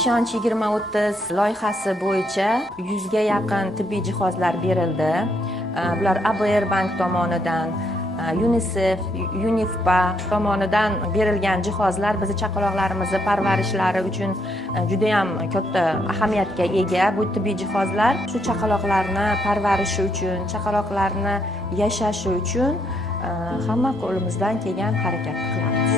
Ishonch 2030 loyihasi bo'yicha 100 ga yaqin tibbiy jihozlar berildi. Bular ABR Bank tomonidan, UNICEF, UNIFPA tomonidan berilgan jihozlar bizni chaqaloqlarimizni parvarishlari uchun juda ham katta ahamiyatga ega. Bu tibbiy jihozlar shu chaqaloqlarni parvarishi uchun, chaqaloqlarni yashashi uchun hamma qo'limizdan kelgan harakatni qilamiz.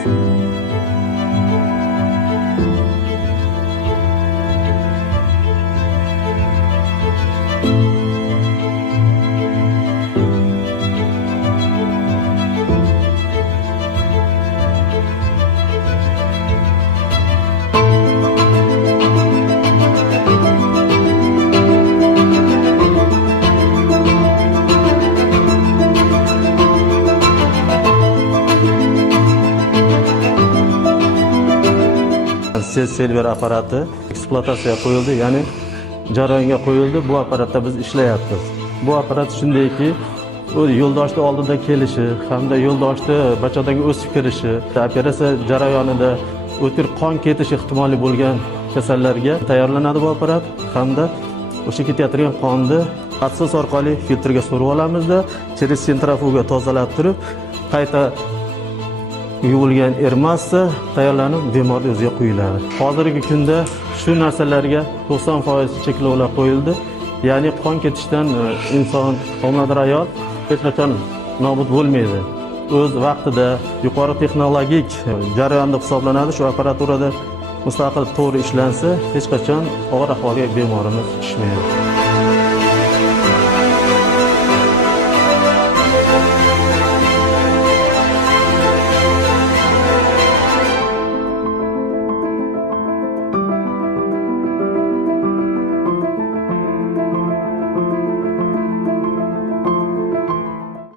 Silver aparati ekspluatatsiyaga qo'yildi, ya'ni jarayonga qo'yildi. Bu apparatda biz ishlayapmiz. Bu apparat shundayki, yo'ldoshni oldida kelishi hamda yo'ldoshni bachadagi o'sib kirishi, operatsiya jarayonida o'tir qon ketish ehtimoli bo'lgan kasallarga tayyorlanadi bu apparat hamda o'sha ketayotgan qonni patsos orqali filtrga surib olamizda, через sentrifuga tozalab turib, qayta yuvilgan massa tayyorlanib bemorning o'ziga quyiladi. Hozirgi kunda shu narsalarga 90% cheklovlar qo'yildi. Ya'ni qon ketishdan inson, homilador ayol hech qachon nobud bo'lmaydi. O'z vaqtida yuqori texnologik jarayonda hisoblanadi. Shu apparaturada mustaqil to'g'ri ishlansa, hech qachon og'ir ahvolga bemorimiz tushmaydi.